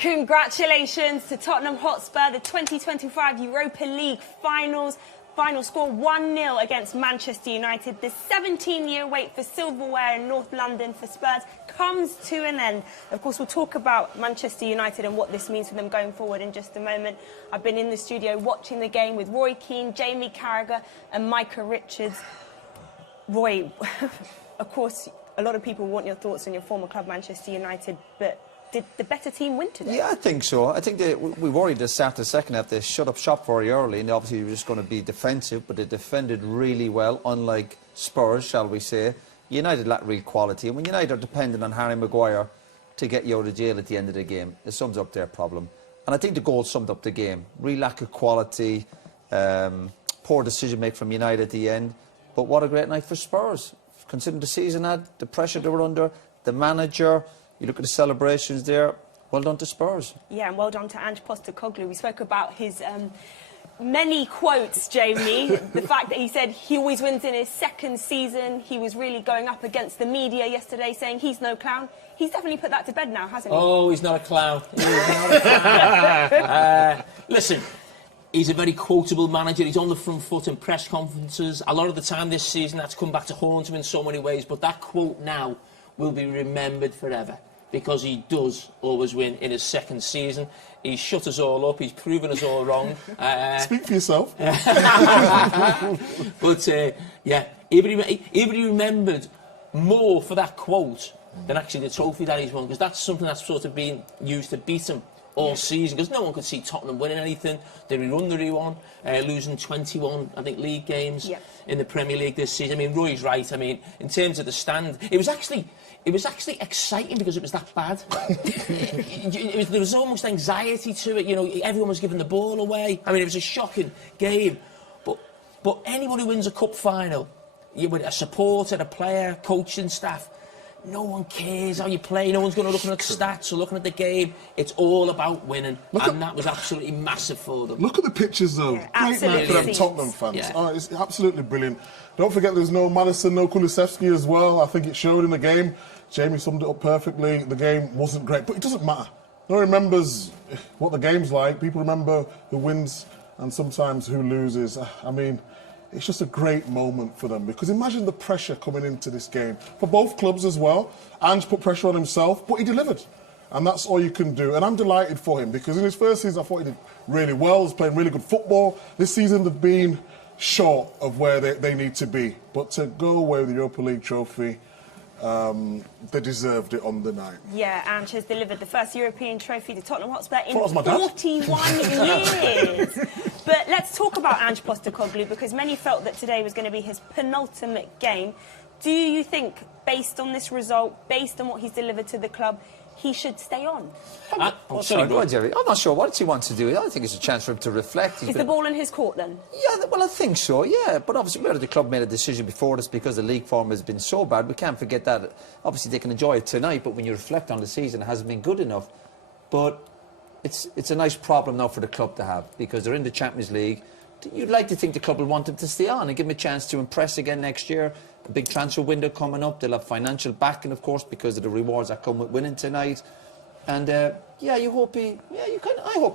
Congratulations to Tottenham Hotspur, the 2025 Europa League finals. Final score 1-0 against Manchester United. The 17-year wait for silverware in North London for Spurs comes to an end. Of course, we'll talk about Manchester United and what this means for them going forward in just a moment. I've been in the studio watching the game with Roy Keane, Jamie Carragher and Micah Richards. Roy, of course, a lot of people want your thoughts on your former club, Manchester United, but did the better team win today? Yeah, I think so. I think we worried at the start of the second half. They shut up shop very early, and obviously they were just going to be defensive, but they defended really well, unlike Spurs, shall we say. United lack real quality, and when United are dependent on Harry Maguire to get you out of jail at the end of the game, it sums up their problem. And I think the goal summed up the game. Real lack of quality, poor decision-making from United at the end, but what a great night for Spurs. Considering the season had, the pressure they were under, the manager. You look at the celebrations there, well done to Spurs. Yeah, and well done to Ange Postecoglou. We spoke about his many quotes, Jamie. The fact that he said he always wins in his second season. He was really going up against the media yesterday saying he's no clown. He's definitely put that to bed now, hasn't he? Oh, he's not a clown. He's not a clown. Listen, he's a very quotable manager. He's on the front foot in press conferences. A lot of the time this season that's come back to haunt him in so many ways, but that quote now will be remembered forever, because he does always win in his second season. He's shut us all up. He's proven us all wrong. Speak for yourself. But, yeah, everybody remembered more for that quote than actually the trophy that he's won, because that's something that's sort of been used to beat him all season, because no one could see Tottenham winning anything. They run that he won, losing 21, I think, league games in the Premier League this season. I mean, Roy's right. I mean, in terms of the stand, it was actually exciting because it was that bad. There was almost anxiety to it. You know, everyone was giving the ball away. I mean, it was a shocking game. But anyone who wins a cup final, with a supporter, a player, coaching staff, no one cares how you play. No one's going to look at the stats or looking at the game. It's all about winning, and that was absolutely massive for them. Look at the pictures, though. Great night for them Tottenham fans. Yeah. Oh, it's absolutely brilliant. Don't forget there's no Madison, no Kulusevski as well. I think it showed in the game. Jamie summed it up perfectly. The game wasn't great, but it doesn't matter. No one remembers what the game's like. People remember who wins and sometimes who loses. I mean, it's just a great moment for them, because imagine the pressure coming into this game for both clubs as well. Ange put pressure on himself, but he delivered, and that's all you can do. And I'm delighted for him, because in his first season I thought he did really well. He was playing really good football. This season they've been short of where they need to be, but to go away with the Europa League trophy, they deserved it on the night. Yeah, Ange has delivered the first European trophy to Tottenham Hotspur in 41 years. But let's talk about Ange Postecoglou, because many felt that today was going to be his penultimate game. Do you think, based on this result, based on what he's delivered to the club, he should stay on? Sorry, go on, Jerry. I'm not sure what he wants to do. I think it's a chance for him to reflect. Is the ball in his court then? Yeah, well, I think so, yeah. But obviously, whether the club made a decision before this because the league form has been so bad, we can't forget that. Obviously, they can enjoy it tonight, but when you reflect on the season, it hasn't been good enough. But it's a nice problem now for the club to have, because they're in the Champions League. You'd like to think the club will want them to stay on and give them a chance to impress again next year. A big transfer window coming up. They'll have financial backing, of course, because of the rewards that come with winning tonight. And yeah, I hope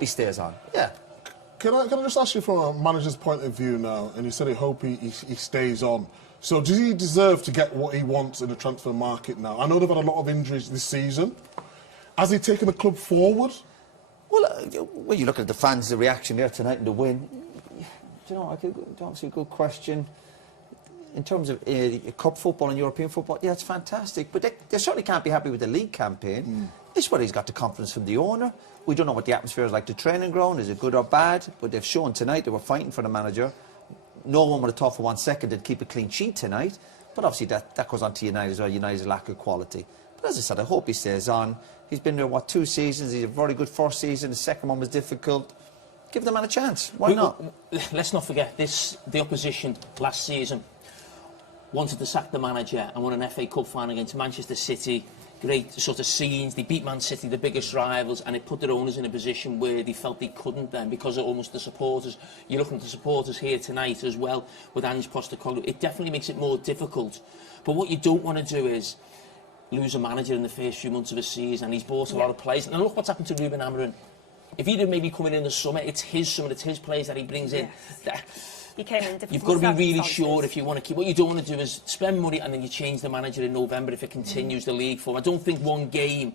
he stays on. Yeah. Can I just ask you from a manager's point of view now? And you said he hope he stays on. So does he deserve to get what he wants in the transfer market now? I know they've had a lot of injuries this season. Has he taken the club forward? Well, when you look at the fans, the reaction there tonight and the win, you know, obviously a good question. In terms of cup football and European football, yeah, it's fantastic. But they certainly can't be happy with the league campaign. This is where he's got the confidence from the owner. We don't know what the atmosphere is like, the training ground. Is it good or bad? But they've shown tonight they were fighting for the manager. No one would have thought for 1 second they'd keep a clean sheet tonight. But obviously that goes on to United as well, United's lack of quality. But as I said, I hope he stays on. He's been there, what, 2 seasons? He's a very good first season. The second one was difficult. Give the man a chance. Why not? Let's not forget this. The opposition last season wanted to sack the manager and won an FA Cup final against Manchester City. Great sort of scenes. They beat Man City, the biggest rivals, and it put their owners in a position where they felt they couldn't then, because of almost the supporters. You're looking at the supporters here tonight as well with Ange Postecoglou. It definitely makes it more difficult. But what you don't want to do is lose a manager in the first few months of a season, and he's bought a lot of players. And look what's happened to Ruben Amorim. If he'd have maybe come in the summer, it's his players that he brings in. He came in difficult You've got to be really circumstances. sure if you want to keep. What you don't want to do is spend money and then you change the manager in November if it continues the league form. I don't think one game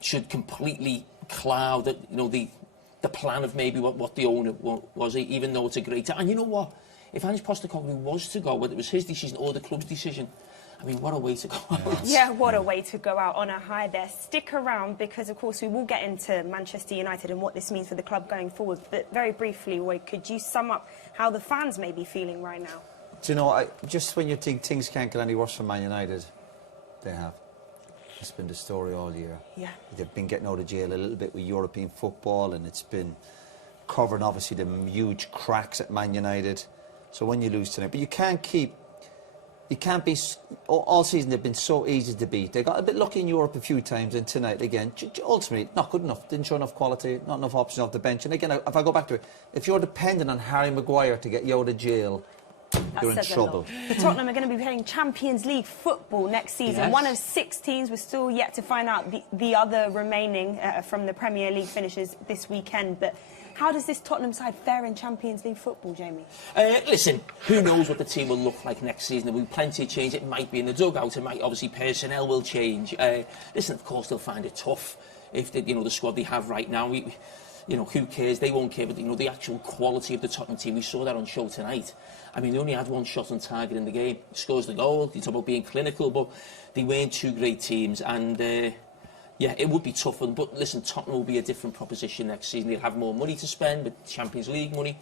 should completely cloud the plan of maybe what the owner was, even though it's a great time. And you know what? If Ange Postecoglou was to go, whether it was his decision or the club's decision, I mean, what a way to go out. Yeah, what a way to go out on a high there. Stick around because, of course, we will get into Manchester United and what this means for the club going forward. But very briefly, Roy, could you sum up how the fans may be feeling right now? Do you know, just when you think things can't get any worse for Man United, they have. It's been the story all year. Yeah. They've been getting out of jail a little bit with European football, and it's been covering, obviously, the huge cracks at Man United. So when you lose tonight, but you can't be, all season they've been so easy to beat. They got a bit lucky in Europe a few times, and tonight again, ultimately not good enough. Didn't show enough quality, not enough options off the bench. And again, if I go back to it, if you're dependent on Harry Maguire to get you out of jail, you're in trouble. The Tottenham are going to be playing Champions League football next season. Yes. One of 6 teams. We're still yet to find out the other remaining from the Premier League finishes this weekend. But how does this Tottenham side fare in Champions League football, Jamie? Listen, who knows what the team will look like next season? There will be plenty of change. It might be in the dugout. It might, obviously, personnel will change. Listen, of course, they'll find it tough if the squad they have right now. Who cares? They won't care. But the actual quality of the Tottenham team, we saw that on show tonight. I mean, they only had 1 shot on target in the game. He scores the goal. You talk about being clinical, but they weren't 2 great teams. And yeah, it would be tougher. But listen, Tottenham will be a different proposition next season. They'll have more money to spend with Champions League money.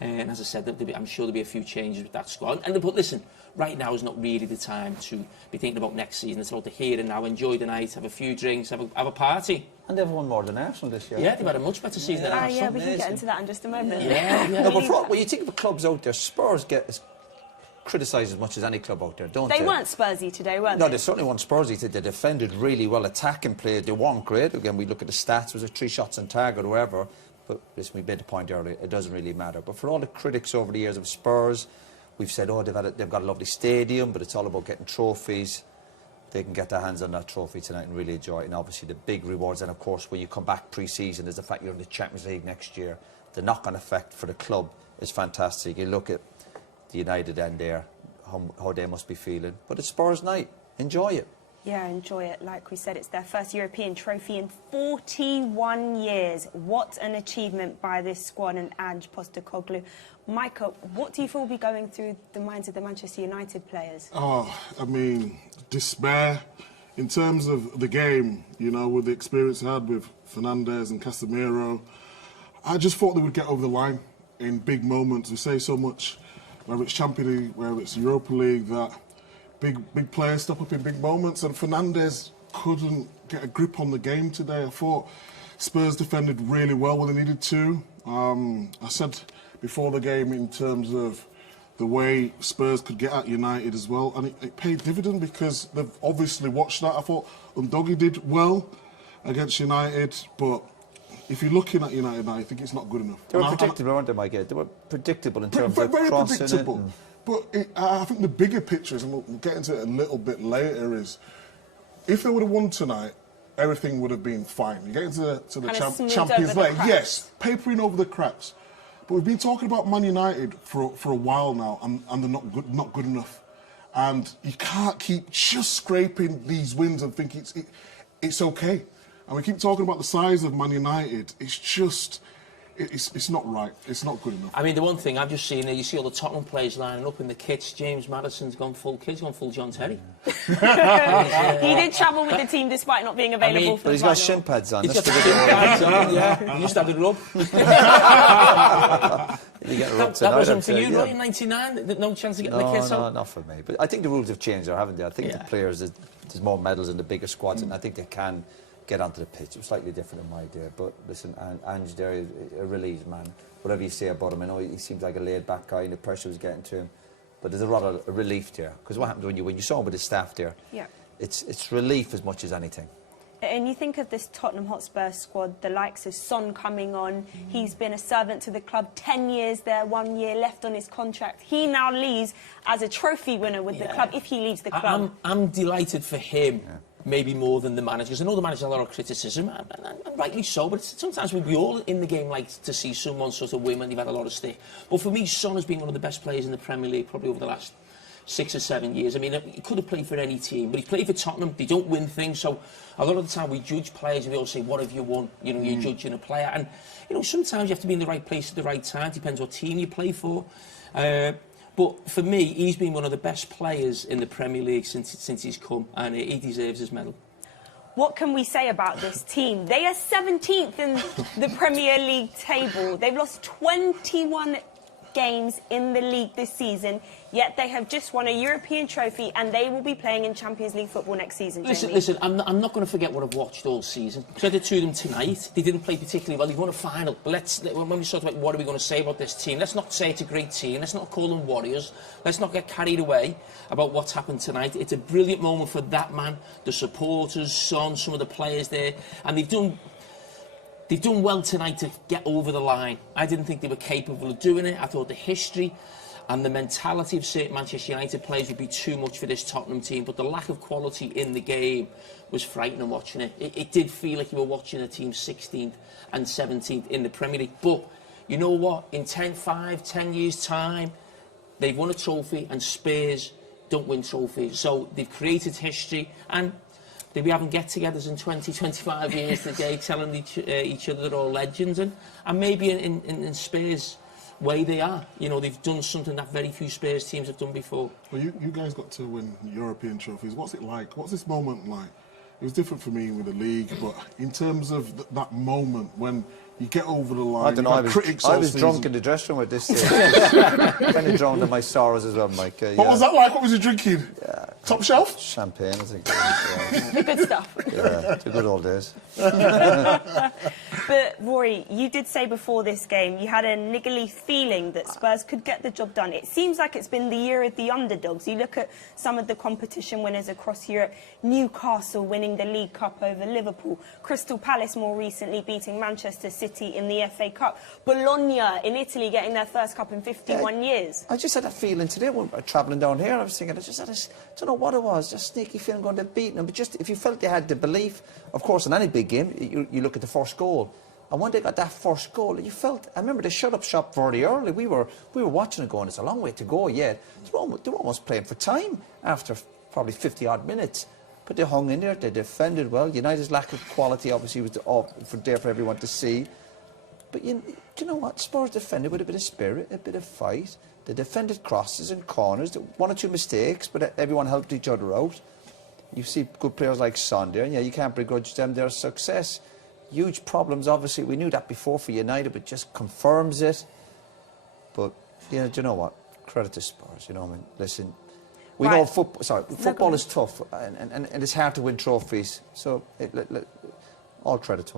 And as I said, I'm sure there'll be a few changes with that squad. But listen, right now is not really the time to be thinking about next season. It's about the here and now. Enjoy the night, have a few drinks, have a party. And they've won more than Arsenal this year. Yeah, they've had a much better season than Arsenal. Yeah, we can get into that in just a moment. Yeah. No, but when you think of the clubs out there, Spurs get criticised as much as any club out there, don't they? They weren't Spursy today, were they? No, they certainly weren't Spursy. They defended really well, attacking play. They weren't great. Again, we look at the stats. Was it 3 shots on target or whatever? But listen, we made the point earlier, it doesn't really matter. But for all the critics over the years of Spurs, we've said, oh, they've got a lovely stadium, but it's all about getting trophies. They can get their hands on that trophy tonight and really enjoy it. And obviously the big rewards, and of course when you come back pre-season, is the fact you're in the Champions League next year. The knock-on effect for the club is fantastic. You look at the United end there, how they must be feeling. But it's Spurs night. Enjoy it. Yeah, enjoy it. Like we said, it's their first European trophy in 41 years. What an achievement by this squad and Ange Postecoglou. Micah, what do you feel will be going through the minds of the Manchester United players? Oh, I mean, despair. In terms of the game, with the experience I had with Fernandes and Casemiro, I just thought they would get over the line in big moments. We say so much, whether it's Champions League, whether it's Europa League, that big players step up in big moments, and Fernandes couldn't get a grip on the game today. I thought Spurs defended really well when they needed to. I said before the game in terms of the way Spurs could get at United as well, and it paid dividend because they've obviously watched that. I thought Undogi did well against United, but if you're looking at United now, I think it's not good enough. They were predictable, weren't they, Micah? They were predictable in terms of very crossing predictable. it. But I think the bigger picture is, and we'll get into it a little bit later, is if they would have won tonight, everything would have been fine. You get into the Champions League, yes, papering over the cracks. But we've been talking about Man United for a while now, and they're not good enough. And you can't keep just scraping these wins and think it's okay. And we keep talking about the size of Man United. It's just... It's not right. It's not good enough. I mean, the one thing I've just seen there, you see all the Tottenham players lining up in the kits. James Maddison's gone full kit. He's gone full John Terry. He did travel with the team despite not being available for but the he's final. got shin pads on. He's got shin pads on, yeah. He used to have the rub. That wasn't for you, right, in 99? No chance of getting the kits on? No, not for me. But I think the rules have changed there, haven't they? I think the players, there's more medals in the bigger squads, and I think they can get onto the pitch. It was slightly different in my day, but listen, Ange there is a relief, man. Whatever you say about him, I know he seems like a laid-back guy and the pressure was getting to him, but there's a lot of relief there. Because what happened when you saw him with his staff there, it's relief as much as anything. And you think of this Tottenham Hotspur squad, the likes of Son coming on. He's been a servant to the club, 10 years there, 1 year left on his contract. He now leaves as a trophy winner with the club if he leaves the club. I'm delighted for him maybe more than the managers. I know the manager has a lot of criticism, and rightly so, but sometimes we all in the game like to see someone sort of win when they've had a lot of stick. But for me, Son has been one of the best players in the Premier League probably over the last 6 or 7 years. I mean, he could have played for any team, but he's played for Tottenham. They don't win things, so a lot of the time we judge players and we all say, what have you won? You know, you're judging a player. And, you know, sometimes you have to be in the right place at the right time. Depends what team you play for. But for me, he's been one of the best players in the Premier League since he's come, and he deserves his medal. What can we say about this team? They are 17th in the Premier League table. They've lost 21 games in the league this season, yet they have just won a European trophy and they will be playing in Champions League football next season, Jamie. Listen, I'm not going to forget what I've watched all season. Credit to them tonight. They didn't play particularly well. They won a final. But when we sort of like, what are we going to say about this team? Let's not say it's a great team. Let's not call them warriors. Let's not get carried away about what's happened tonight. It's a brilliant moment for that man, the supporters, Son, some of the players there, and they've done well tonight to get over the line. I didn't think they were capable of doing it. I thought the history and the mentality of certain Manchester United players would be too much for this Tottenham team, but the lack of quality in the game was frightening watching it. It did feel like you were watching a team 16th and 17th in the Premier League. But you know what? In 10 years' time, they've won a trophy, and Spurs don't win trophies. So they've created history, and they'll be having get-togethers in 25 years today, telling each other they're all legends, and maybe in Spurs' way they are. You know, they've done something that very few Spurs teams have done before. Well, you guys got to win European trophies. What's it like? What's this moment like? It was different for me with the league, but in terms of that moment when you get over the line, I don't know, I was drunk in the dressing room at this stage. Kind of drowned in my sorrows as well, Micah. What was that like? What was you drinking? Top shelf? Champagne, I think. The good stuff. Yeah, the good old days. But, Rory, you did say before this game you had a niggly feeling that Spurs could get the job done. It seems like it's been the year of the underdogs. You look at some of the competition winners across Europe, Newcastle winning the League Cup over Liverpool, Crystal Palace more recently beating Manchester City in the FA Cup, Bologna in Italy getting their first cup in 51 years. I just had that feeling today when travelling down here. I was thinking, I don't know what it was, just sneaky feeling going to beat them. But just if you felt you had the belief, of course, in any big game, you look at the first goal. And when they got that first goal, you felt, I remember they shut up shop very early. We were watching it going, it's a long way to go yet. They were almost playing for time after probably 50-odd minutes. But they hung in there, they defended well. United's lack of quality obviously was there for everyone to see. But do you know what? Spurs defended with a bit of spirit, a bit of fight. They defended crosses and corners, one or two mistakes, but everyone helped each other out. You see good players like Son there, and yeah, you can't begrudge them their success. Huge problems, obviously. We knew that before for United, but just confirms it. But, yeah, do you know what? Credit to Spurs, you know what I mean? Listen, we know football is tough, and it's hard to win trophies. So, all credit to them.